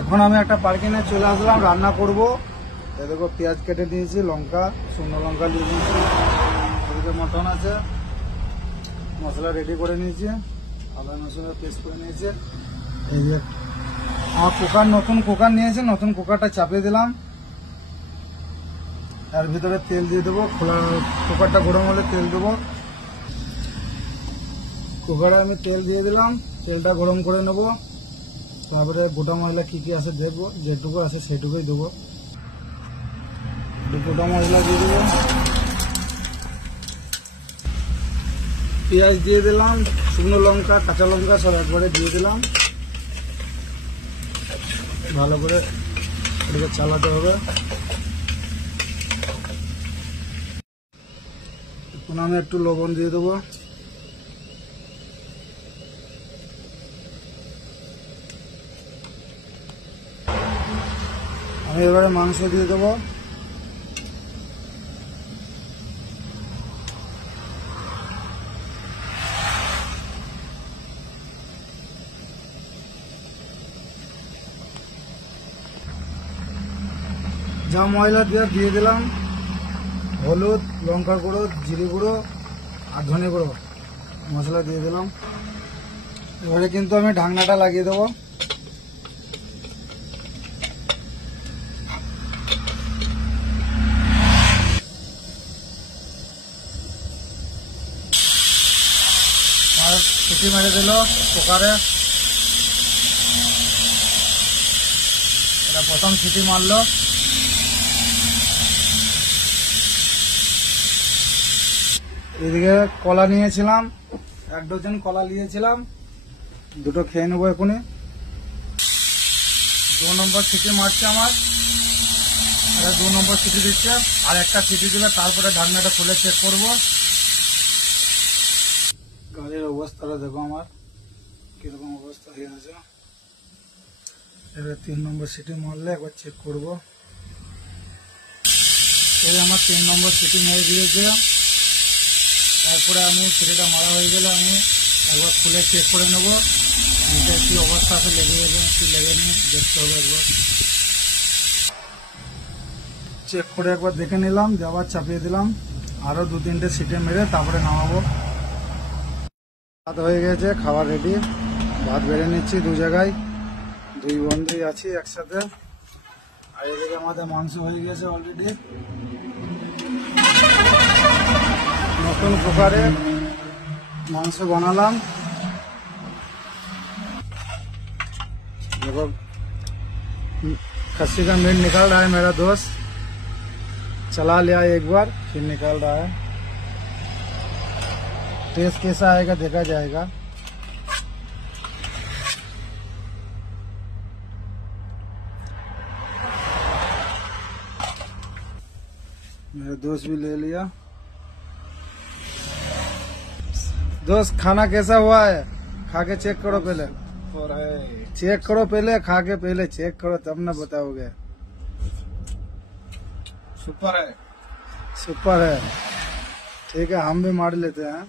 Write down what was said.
এখন আমি একটা পার্কিংয়ে চলে আসলাম রান্না করব। এই দেখো পেঁয়াজ কেটে নিয়েছি, লঙ্কা, শুকনো লঙ্কা দিয়ে নিয়েছি, এদিকে মটন আছে, মশলা রেডি করে নিয়েছি, আদা রসুন পেস্ট করে নিয়েছি। এই যে আমার কুকার, নতুন কুকার নিয়েছে, নতুন কুকারটা চাপিয়ে দিলাম, এর ভিতরে তেল দিয়ে দেবো। খোলা কুকারটা গরম হলে তেল দেবো। কুকারে আমি তেল দিয়ে দিলাম, তেলটা গরম করে নেব। তারপরে গোটা মশলা কি কি আছে দেখবো, যেটুকু আছে সেটুকুই দেবো। গোটা মশলা দিয়ে দেবো, পেঁয়াজ দিয়ে দিলাম, শুকনো লঙ্কা, কাঁচা লঙ্কা সব একবারে দিয়ে দিলাম। ভালো করে এটাকে চালাতে হবে। এখন আমি একটু লবণ দিয়ে দেবো। আমি এবারে মাংস দিয়ে দেবো। যা মশলা দিয়ে দিলাম, হলুদ, লঙ্কা গুঁড়ো, জিরে গুঁড়ো আর ধনে গুঁড়ো মশলা দিয়ে দিলাম। এবারে কিন্তু আমি ঢাকনাটা লাগিয়ে দেবো। আর সিটি মেরে দিল কুকারে, এটা প্রথম সিটি মারলো। এদিকে কলা নিয়েছিলাম, 1 ডজন কলা নিয়েছিলাম, দুটো খেয়ে নেবো এখনই। 2 নম্বর সিটি মারছে আমার, 2 নম্বর সিটি দিচ্ছে, আর একটা সিটি দিলে তারপরে ঢাকনাটা খুলে চেক করবো। গাড়ির অবস্থাটা দেখো আমার কিরকম অবস্থা হয়ে আছে। এবার 3 নম্বর সিটি মারলে একবার চেক করবো। এই আমার 3 নম্বর সিটি মেরে দিয়েছে। তারপরে আমি সিটিটা মারা হয়ে গেলে আমি একবার খুলে চেক করে নেবো নিচে কি অবস্থা আছে, লেগে গেছে কি লেগেনি দেখতে হবে। একবার চেক করে একবার দেখে নিলাম, দিয়ে আবার চাপিয়ে দিলাম। আরো 2-3টে সিটি মেরে তারপরে নামাবো। ভাত হয়ে গেছে, খাবার রেডি। ভাত বেড়ে নিচ্ছি 2 জায়গায়, 2 বন্ধুই আছি একসাথে। আর এদিকে আমাদের মাংস হয়ে গেছে অলরেডি। নতুন কুকারে मांस बनालाम। देखो खस्सी का मीट निकाल रहा है मेरा दोस्त, चला लिया एक बार फिर निकाल रहा है। टेस्ट कैसा आएगा देखा जाएगा। मेरा दोस्त भी ले लिया। दोस्त खाना कैसा हुआ है, खा के चेक करो पहले। चेक करो पहले, खा के पहले चेक करो तब ना बताओगे। सुपर है, सुपर है। ठीक है हम भी मार लेते हैं।